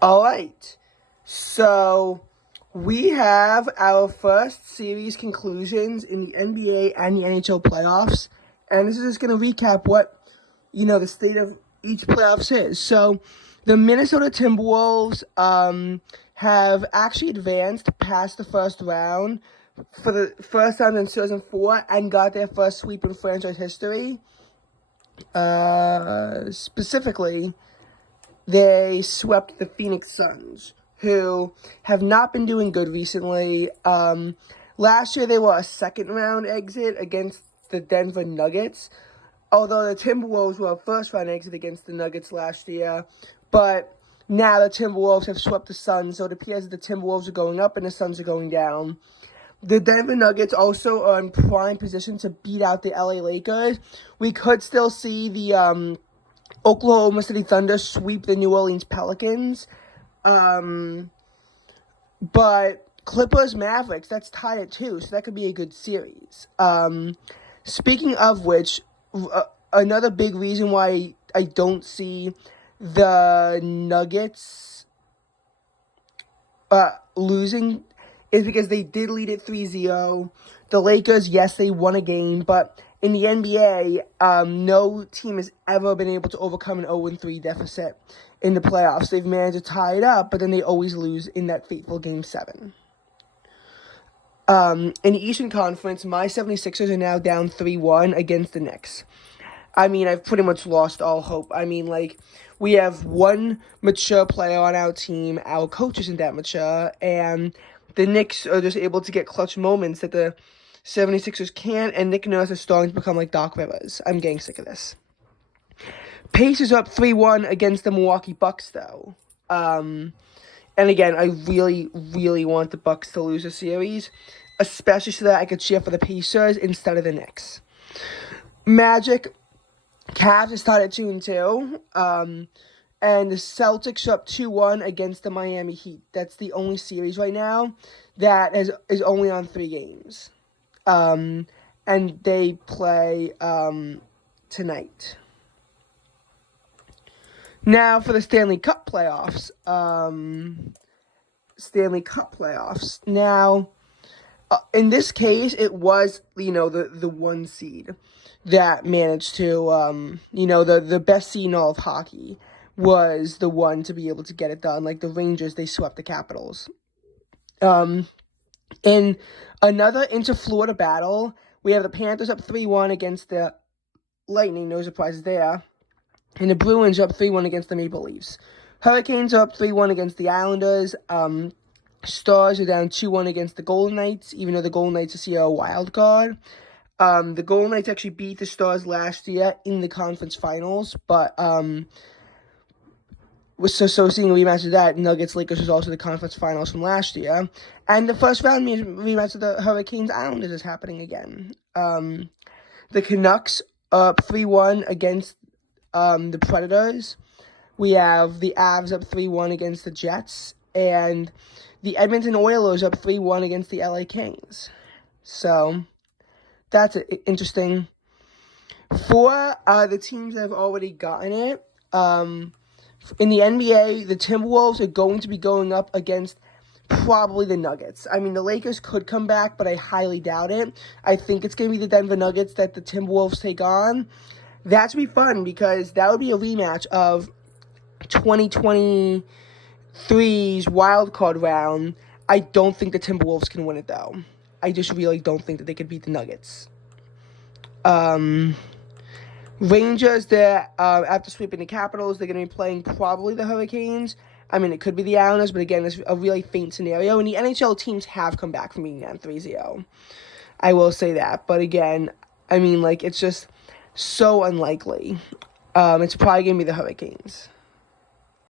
All right. So we have our first series conclusions in the NBA and the NHL playoffs. And this is just going to recap what, the state of each playoffs is. So the Minnesota Timberwolves have actually advanced past the first round for the first time since 2004 and got their first sweep in franchise history. Specifically, they swept the Phoenix Suns, who have not been doing good recently. Last year, they were a second-round exit against the Denver Nuggets, although the Timberwolves were a first-round exit against the Nuggets last year. But now the Timberwolves have swept the Suns, so it appears that the Timberwolves are going up and the Suns are going down. The Denver Nuggets also are in prime position to beat out the LA Lakers. We could still see the Oklahoma City Thunder sweep the New Orleans Pelicans. But Clippers Mavericks, that's tied at 2, so that could be a good series. Speaking of which, another big reason why I don't see the Nuggets losing is because they did lead at 3-0. The Lakers, yes, they won a game, but in the NBA, no team has ever been able to overcome an 0-3 deficit in the playoffs. They've managed to tie it up, but then they always lose in that fateful Game 7. In the Eastern Conference, my 76ers are now down 3-1 against the Knicks. I mean, I've pretty much lost all hope. I mean, we have one mature player on our team. Our coach isn't that mature, and the Knicks are just able to get clutch moments that the 76ers can't, and Nick Nurse is starting to become like Doc Rivers. I'm getting sick of this. Pacers up 3-1 against the Milwaukee Bucks, though. And again, I really, really want the Bucks to lose a series, especially so that I could cheer for the Pacers instead of the Knicks. Magic, Cavs is started 2-2. And the Celtics are up 2-1 against the Miami Heat. That's the only series right now that is only on 3 games. And they play tonight. Now for the Stanley Cup playoffs. Now, in this case, it was, the 1 seed that managed to, the best seed in all of hockey was the one to be able to get it done. Like the Rangers, they swept the Capitals. In another inter-Florida battle, we have the Panthers up 3-1 against the Lightning. No surprises there. And the Bruins are up 3-1 against the Maple Leafs. Hurricanes are up 3-1 against the Islanders. Stars are down 2-1 against the Golden Knights, even though the Golden Knights are still a wild card. The Golden Knights actually beat the Stars last year in the conference finals, but So seeing a rematch of that, Nuggets-Lakers was also the conference finals from last year. And the first round rematch of the Hurricanes-Islanders is happening again. The Canucks are up 3-1 against the Predators. We have the Avs up 3-1 against the Jets. And the Edmonton Oilers up 3-1 against the LA Kings. So that's interesting. For the teams that have already gotten it, in the NBA, the Timberwolves are going to be going up against probably the Nuggets. I mean, the Lakers could come back, but I highly doubt it. I think it's going to be the Denver Nuggets that the Timberwolves take on. That should be fun because that would be a rematch of 2023's wildcard round. I don't think the Timberwolves can win it, though. I just really don't think that they could beat the Nuggets. Rangers, after sweeping the Capitals, they're going to be playing probably the Hurricanes. I mean, it could be the Islanders, but again, it's a really faint scenario. And the NHL teams have come back from being down 3-0. I will say that. But again, I mean, it's just so unlikely. It's probably going to be the Hurricanes.